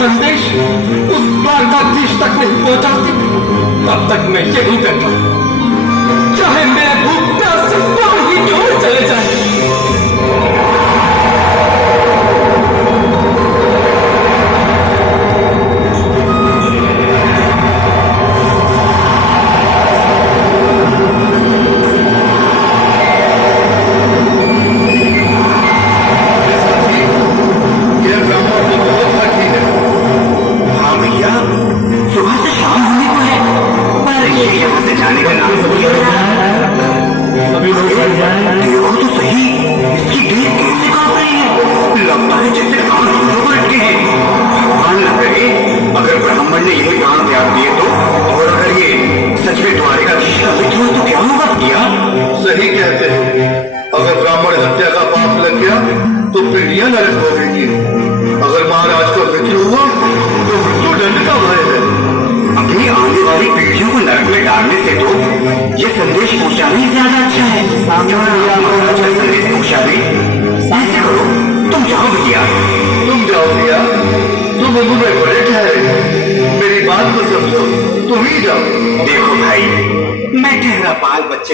संदेश उस द्वारकाधीश तक नहीं पहुंचाती, तब तक मैं यही बैठा, चाहे मेरे भूख प्यास से कौन ही क्यों चले जाए।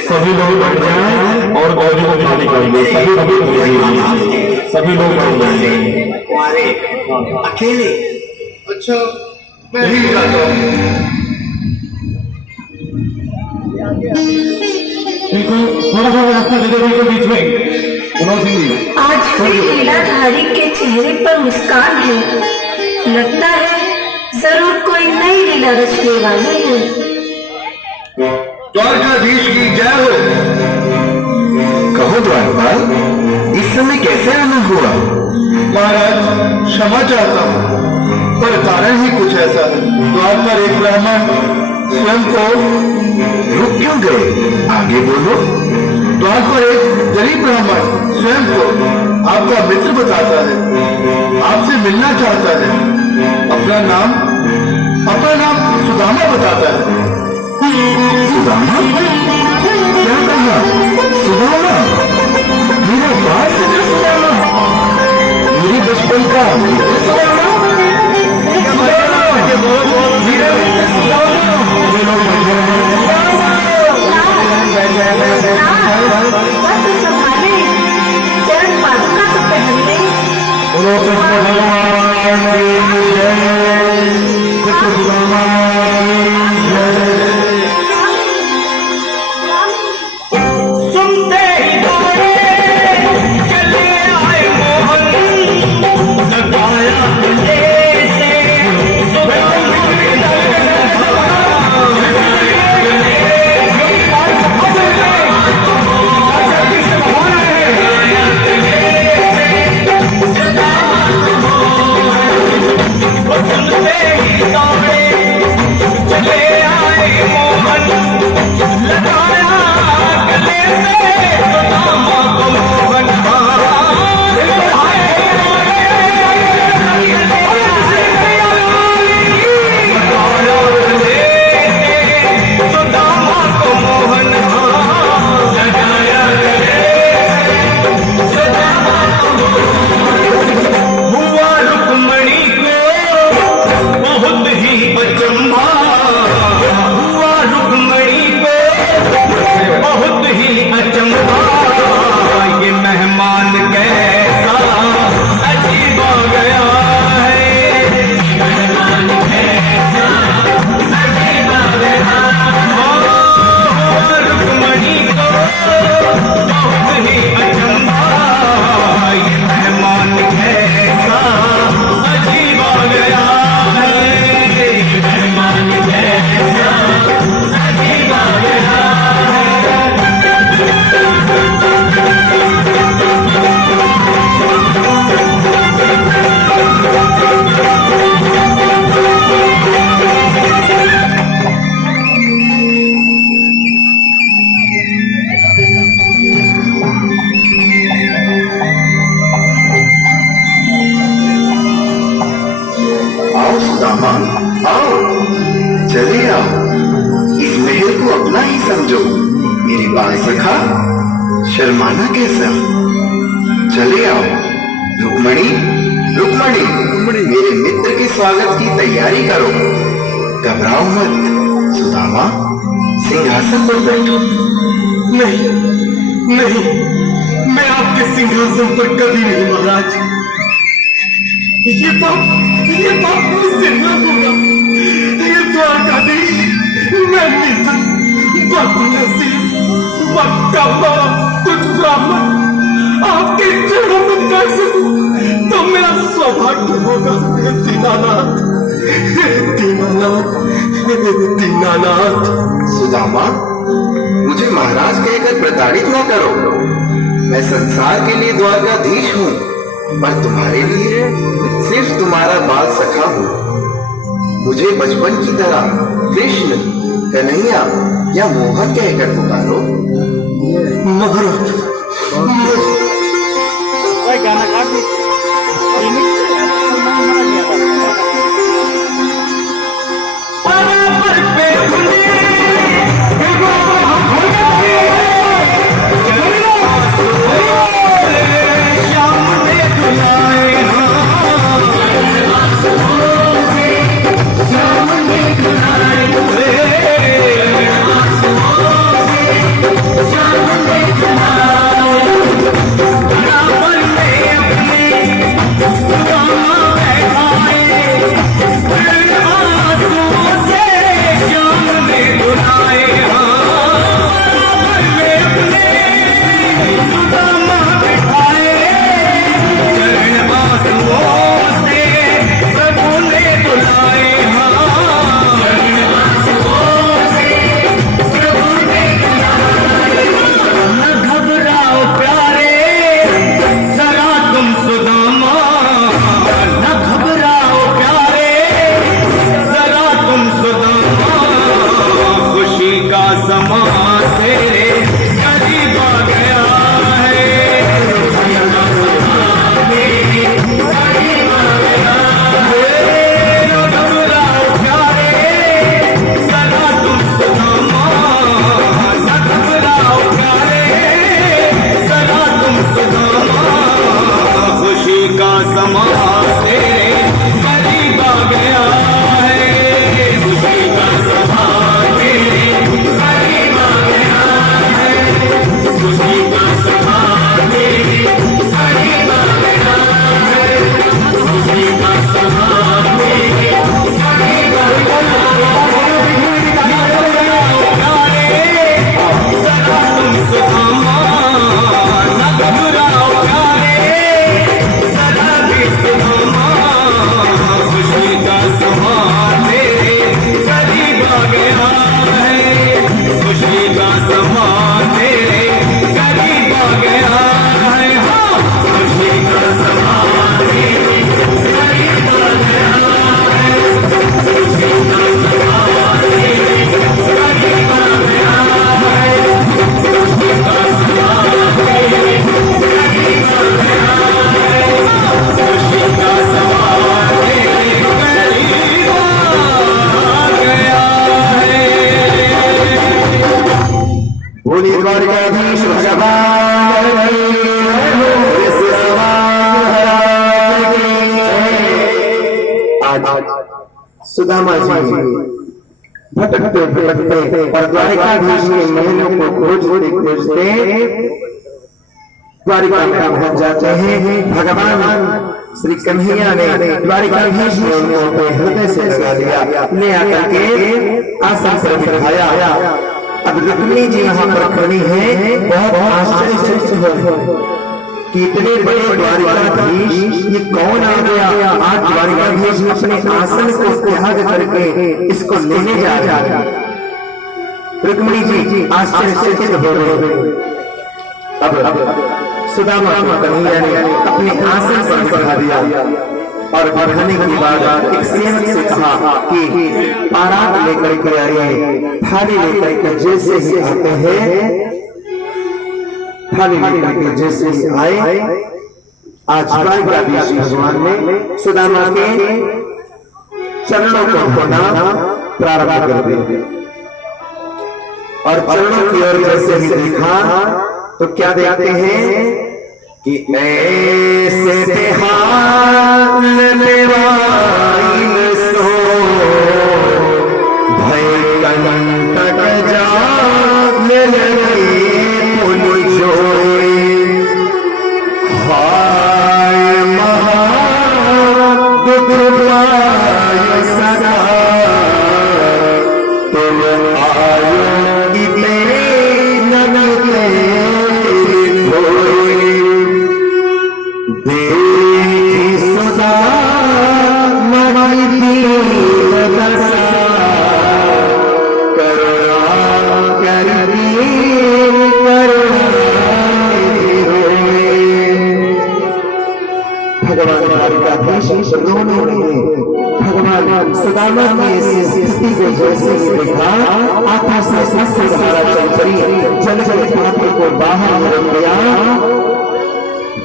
सभी लोग बैठ जाएं और गौरी को खाली करेंगे। सभी लोग बैठ जाएंगे। अकेले। अच्छा, मैं ही जाता हूँ। थोड़ा सा रास्ता दे दो बीच में। आज भी लीलाधारी के चेहरे पर मुस्कान है, लगता है जरूर कोई नई लीला रचने वाले हैं। द्वारकाधीश की जय हो। कहो द्वारपाल, इस समय कैसे आना हुआ? महाराज, क्षमा चाहता हूँ, पर कारण ही कुछ ऐसा है। द्वार पर एक ब्राह्मण स्वयं को रुक क्यों गए? आगे बोलो। द्वार पर एक गरीब ब्राह्मण स्वयं को आपका मित्र बताता है, आपसे मिलना चाहता है। अपना नाम सुदामा बताता है। सुदामा? क्या कहा? सुदामा? मेरा बात से सुदामा? मेरी बचपन का मित्र सुदामा? मेरा मित्र सुदामा? चरण पादुका तो पहन ले। शर्माना कैसा? चले आओ। रुक्मणी, रुक्मणी, मेरे मित्र के स्वागत की तैयारी करो। घबराओ मत सुदामा, सिंहासन पर बैठो। नहीं नहीं, मैं आपके सिंहासन पर कभी नहीं महाराज। ये पाप मुझसे न होगा। ये द्वारकाधीश, मैं निर्धन, बदनसीब, बदकामा, कुछ ब्राह्मण आपके चरणों में कैसे हूँ तो मेरा सौभाग्य होगा। दीनानाथ, दीनानाथ, दीनानाथ। सुदामा, मुझे महाराज कहकर प्रताड़ित न करो। मैं संसार के लिए द्वारकाधीश हूँ, पर तुम्हारे लिए सिर्फ तुम्हारा बाल सखा हूँ। मुझे बचपन की तरह कृष्ण, कन्हैया या मोहन कहकर पुकारो। महाराज, बराबर पे द्वारकाधीश भगवान आज सुदामा जी भटकते भटकते और द्वारकाधीश के महलों को खोजते खोजते द्वारिका में पहुंच जाते हैं। भगवान श्री कन्हैया ने द्वारिकाधीश ने उनको हृदय से लगा लिया, ले आकर के आसन पर बिठाया। अब रुक्मिणी जी वहां पर खड़ी है, बहुत आश्चर्यचकित हो कि इतने बड़े द्वारिकाधीश ये कौन आ गया। आज द्वारिकाधीश अपने आसन को त्याग करके इसको लेने जा रहा है। रुक्मिणी जी आश्चर्यचकित हो गए। अब सुदामा को कन्हैया ने अपने आसन पर बिठा दिया और बढ़ाने के बाद एक सेवक से कहा कि पारात लेकर के आइए। थाली लेकर के जैसे ही आते हैं, थाली लेकर के जैसे ही आए, आज द्वारकाधीश भगवान ने सुदामा के चरणों को धोना प्रारंभ कर दिया और चरणों की ओर जैसे ही देखा तो क्या देखते हैं कि ऐसे हाल में आयो सदा तुम आयो इतने नगते खोए देख सदा मरी दीन दशा करुणा करनी द्वारिकाधीश रोने लगे। भगवान सुदामा की ऐसी स्थिति को जैसे ही देखा, आंखों से अश्रुधारा चल पड़ी, जल जल पात्र को बाहर निकल गया।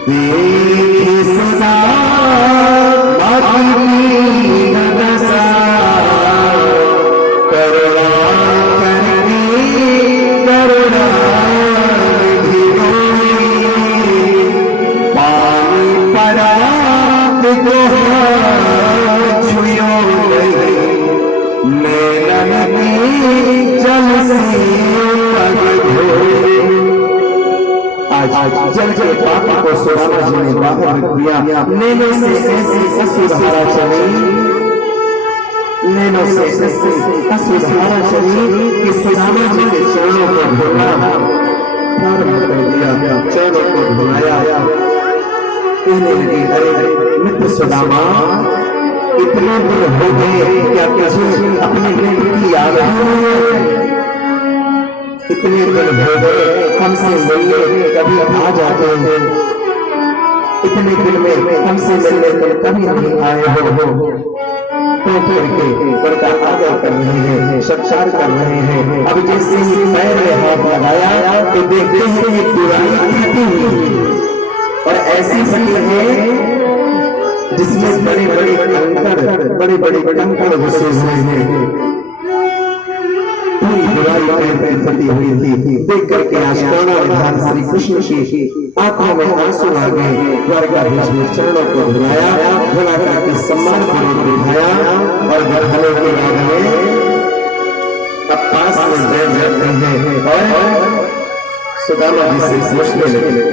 देख सदा दीन दशा करुणा करनी करुणा जल जल पापा को सुदामा जी ने बाहर रख दिया। नैनों से ऐसी अश्रुधारा चली, नैनों से ऐसी अश्रुधारा चली कि सुदामा जी के चरणों को धोना प्रारंभ कर दिया। चरणों को धुलाया, कहने लगी, अरे मित्र सुदामा, इतने दिन हो गए क्या तुझे अपने मित्र की याद है? इतने दिन हो गए हमसे मिलने कभी आ जाते हो, इतने दिन में हमसे मिलने पर कभी नहीं आए हो। तो करके बड़का आदर कर रहे हैं, सत्कार कर रहे हैं। अब जैसे ही पैर में हाथ लगाया तो देखते हैं एक बुराई फटी हुई और ऐसी फटी है जिसमें बड़े बड़े कंकड़ बड़े बड़े कंकड़ घुसे हुए हैं। पूरी बुराई पैर में फटी हुई थी। देख करके आशिकाना विधान श्री कृष्ण की आंखों में आंसू आ गए। द्वारकाधीश ने चरणों को धुलाया, धुला करके सम्मान पूर्वक उठाया और बढ़ाने के बाद में अब पास में बैठ जाते हैं और सुदामा जी से पूछने लगे,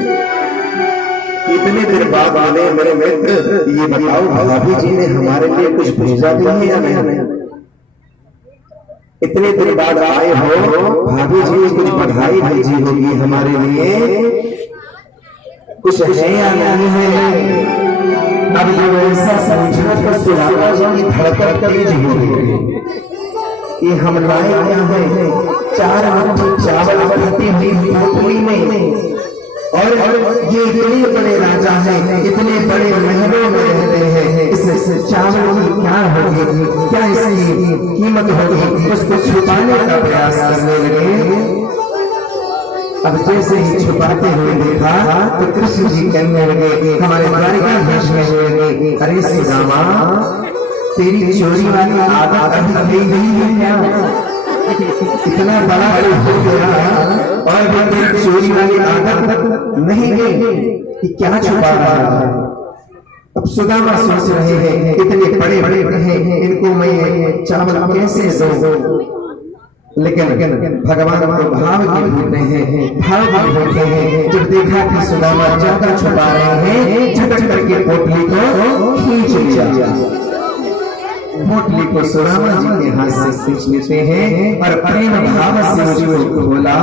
इतने दिन बाद आने मेरे मित्र, ये बताओ भाभी जी ने हमारे लिए कुछ भेजा भी है या नहीं? इतने दिन बाद आए हो, भाभी जी ने कुछ बधाई भेजी होगी हमारे लिए, कुछ है या नहीं है? अब ये ऐसा समझो तो सुदामा जी की धड़कन तेज हो गई कि हम लाए क्या है? 4 मुट्ठी चावल फटी हुई पोटली में, और ये इतने बड़े राजा हैं, इतने बड़े महलों में रहते हैं, इस चावल की क्या होगी, क्या इसकी कीमत होगी? उसको छुपाने का प्रयास करने लगे। अब जैसे ही छुपाते हुए देखा तो कृष्ण जी कहने लगे, हमारे द्वारिकाधीश कहने लगे, अरे सुदामा, तेरी चोरी वाली आदत अभी गई नहीं है क्या? इतना बड़ा हो गया और तेरी चोरी वाली आदत नहीं गई कि क्या छुपा रहा है? अब सुदामा सोच रहे हैं, इतने बड़े बड़े हैं, इनको मैं चावल कैसे दूं? लेकिन भगवान को भाव की भूलते हैं, भाव की भूलते हैं। जब देखा कि सुदामा ज्यादा छुपा रहे हैं, झटक करके पोटली को खींच लिया। पोटली को सुदामा जी के हाथ से खींच लेते हैं और प्रेम भाव से उसको खोला,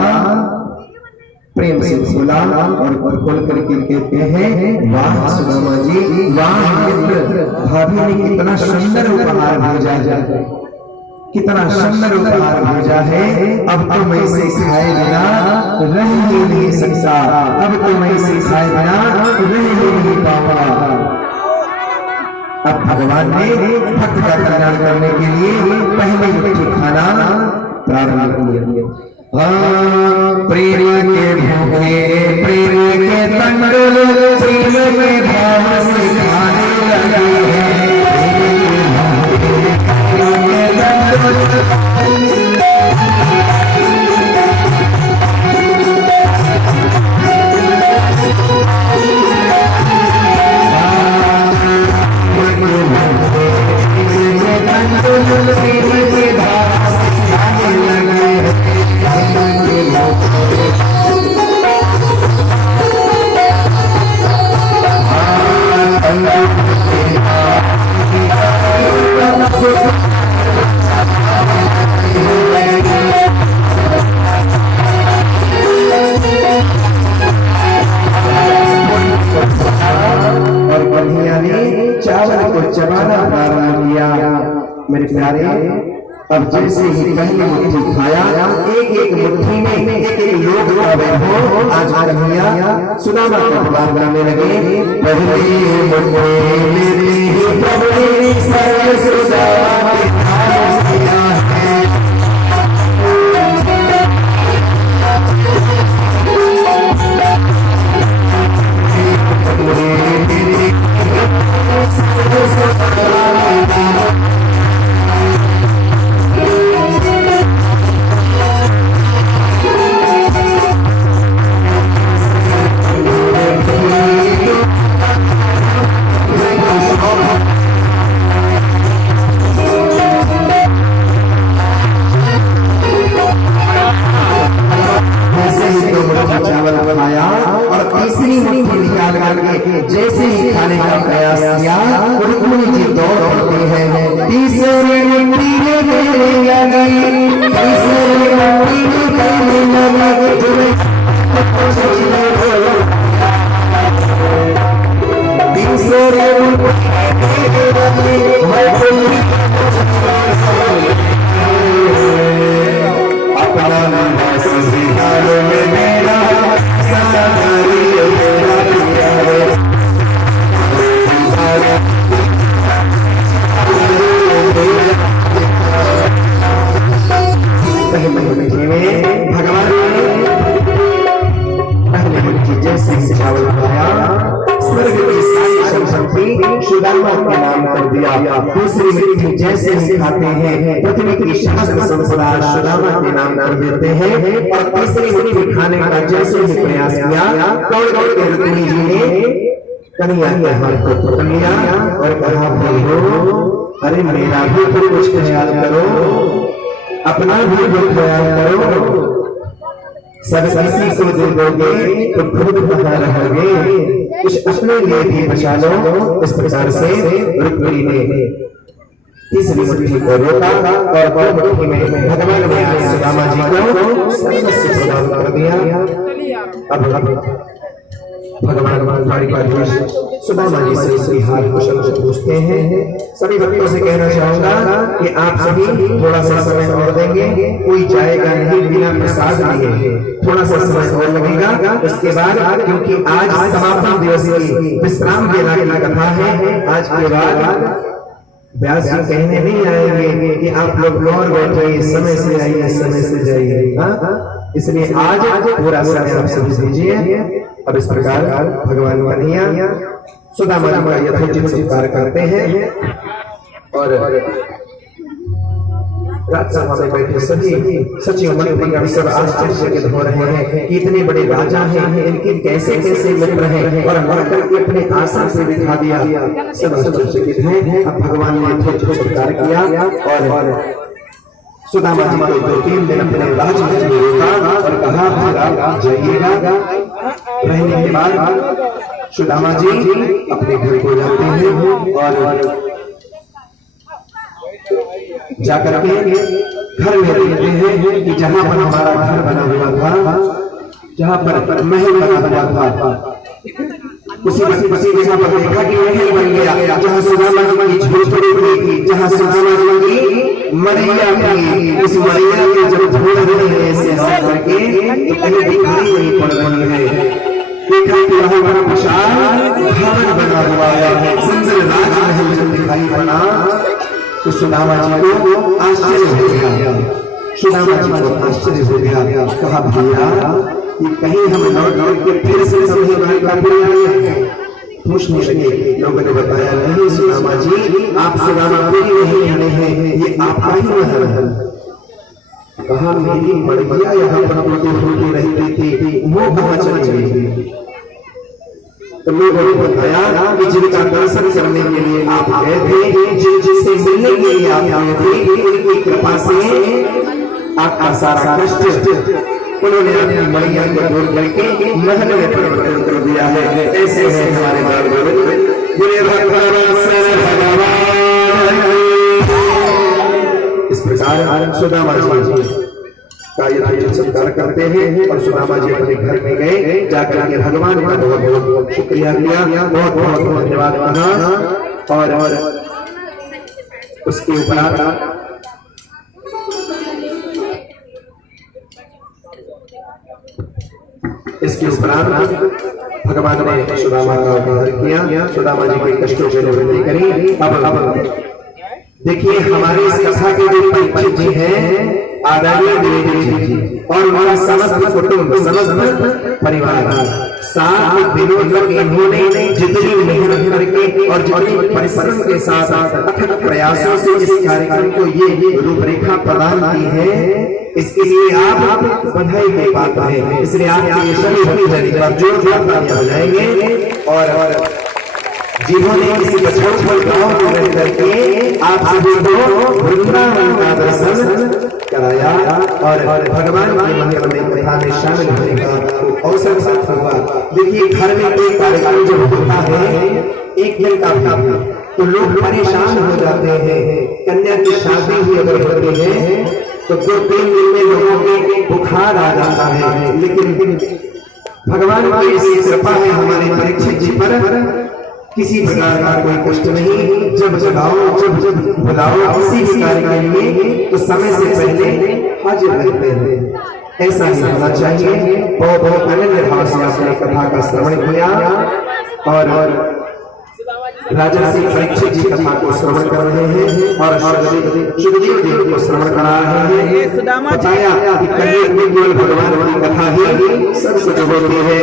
प्रेम से खोला और खोल करके कहते हैं, वाह सुदामा जी, वाह मित्र, भाभी ने कितना सुंदर उपहार भेजा है, कितना सुंदर उपहार भेजा है। अब तो मैं इसे खाए बिना रह ही नहीं सकता, अब तो मैं इसे खाए बिना रह ही नहीं पाऊंगा। अब भगवान ने भक्त का कल्याण करने के लिए पहले मुट्ठी खाना प्रारंभ किया। प्रेम के भूखे, प्रेम के तंडुल, प्रेम में भाव से खाने लगे हैं। Allah प्रारंभ किया। मेरे प्यारे, अब जैसे ही पहली मुट्ठी खाया, एक एक मुट्ठी में एक एक योग का वैभव आज कन्हैया सुदामा का प्रभाव करने लगे। पहली मुट्ठी मेरी प्रभु सर्व सुदामा किया है। जैसे ही खाने का प्रयास किया, रुक्मिणी जी दौड़ पड़ती है। तीसरी मुट्ठी में मेरे लगी, तीसरी मुट्ठी में मेरे लगी, तीसरी अपना संविधान में मेरा भगवान पहले मुट्ठी जैसे ही चावल खाया, स्वर्ग की सारी संपत्ति सुदामा के नाम कर दिया। दूसरी मुट्ठी जैसे ही खाते हैं, पृथ्वी की शास्त्र संपदा सुदामा के नाम कर देते हैं। और तीसरी मुट्ठी खाने का जैसे ही प्रयास किया, दौड़ दौड़ के रुक्मिणी जी ने कन्हैया के हाथ को पकड़ लिया और कहा, प्रभु अरे मेरा भी कुछ ख्याल करो, अपना भी कुछ ख्याल करो। सब किसी को दे दोगे तो खुद कहाँ रहोगे, कुछ अपने लिए भी बचा लो। इस प्रकार से रुक्मिणी ने तीसरी मुट्ठी को रोका और दो मुट्ठी में भगवान ने सुदामा जी को सर्वस्व प्रदान कर दिया। अब भगवान द्वारिकाधीश सुदामा जी से इसकी हाल कुशल पूछते हैं। सभी भक्तों से कहना चाहूंगा कि आप सभी थोड़ा सा समय और देंगे, कोई जाएगा नहीं बिना प्रसाद लिए, थोड़ा सा समय और लगेगा। उसके बाद क्योंकि आज समापन दिवस की विश्राम देना की कथा है, आज के बाद व्यास जी कहने नहीं आएंगे कि आप लोग और बैठे समय से आइए समय से जाइए। इसलिए आज पूरा समय आप सभी दीजिए। अब इस प्रकार भगवान कन्हैया सुदामा जी का यथोचित सत्कार करते हैं और राजसभा में बैठे सभी सचिव मंत्रीगण सब आश्चर्यचकित हो रहे हैं कि इतने बड़े राजा हैं, इनके कैसे कैसे मित्र हैं और मरकर के अपने आसन से बिठा दिया। सब आश्चर्यचकित हैं। अब भगवान ने यथोचित सत्कार किया और सुदामा जी को 2-3 दिन अपने राजमहल में रोका और कहा, आप जाइएगा। रहने के बाद सुदामा जी अपने घर को जाते हैं और जाकर के घर में देखते हैं कि जहां पर हमारा घर बना हुआ था, जहां पर महल बना हुआ था, उसी जगह पर देखा कि महल बन गया जहां सुदामा जी की झोपड़ी थी, जहां सुदामा जी की मरिया थी। उस मरिया के जब धोल रही है ऐसे करके तो कहीं दिखाई नहीं पड़ रही है। देखा कि वहां पर विशाल भवन बना हुआ है, सुंदर राजमहल जब दिखाई पड़ा तो सुदामा जी को आश्चर्य हो गया। सुदामा जी को आश्चर्य हो गया। कहा, भैया ये कहीं हम लौट के फिर से समझे भाई का पूछने लगे। लोगों ने बताया, नहीं सुदामा जी, आप सुदामापुरी नहीं आने हैं, ये आपका ही महल है। कहा, मेरी मड़िया यहाँ पर टूटी रहती थी, वो कहाँ चली गई? तो लोगों ने बताया कि जिनका दर्शन करने के लिए आप गए थे, जिनसे मिलने के लिए आप गए थे, उनकी कृपा से आपका सारा कष्ट उन्होंने अपनी मड़िया को दूर करके महल में परिवर्तन कर दिया है। ऐसे है हमारे बाल इस प्रकार सुदामा जी का यथोचित सत्कार करते हैं और सुदामा जी अपने घर में गए। जाकर के भगवान का बहुत बहुत शुक्रिया किया, बहुत बहुत धन्यवाद कहा और उसके उपरांत इसके उपरांत भगवान ने सुदामा का उद्धार किया, सुदामा जी के कष्टों से निवृत्ति करी। अब देखिए हमारी इस कथा के जो परीक्षित जी हैं, आदरणीय देवी जी और उनका समस्त कुटुंब, समस्त परिवार 7 दिनों तक इन्होंने जितनी मेहनत करके और जितनी परिश्रम के साथ अथक प्रयासों से इस कार्यक्रम को ये रूपरेखा प्रदान की है, इसके लिए आप बधाई के पात्र हैं। इसलिए आप ये सभी भक्तजन एक बार जोरदार तालियां बजाएंगे और जिन्होंने इस बछड़ों गांव को रह करके आप सभी को वृंदावन का दर्शन कराया और भगवान के मंदिर में कथा में शामिल होने का अवसर प्राप्त हुआ। देखिए घर में कोई कार्यक्रम जब होता है एक दिन का तो लोग परेशान हो जाते हैं। कन्या की शादी भी अगर होती है तो 2-3 दिन में लोगों के बुखार आ जाता है, लेकिन भगवान की ऐसी कृपा है हमारे परीक्षित जी पर, किसी प्रकार का कोई कष्ट नहीं। जब जगाओ जब बुलाओ किसी भी कार्य के लिए तो समय से पहले हाजिर रहते हैं। ऐसा ही होना चाहिए। बहुत बहुत अनन्य भाव से आपने कथा का श्रवण किया और राजा से परीक्षित जी कथा को श्रवण कर रहे हैं और सुखदेव देव को श्रवण करा रहे हैं। बताया कि केवल भगवान की कथा ही सब कुछ होती है।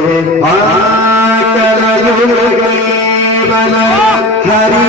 हरि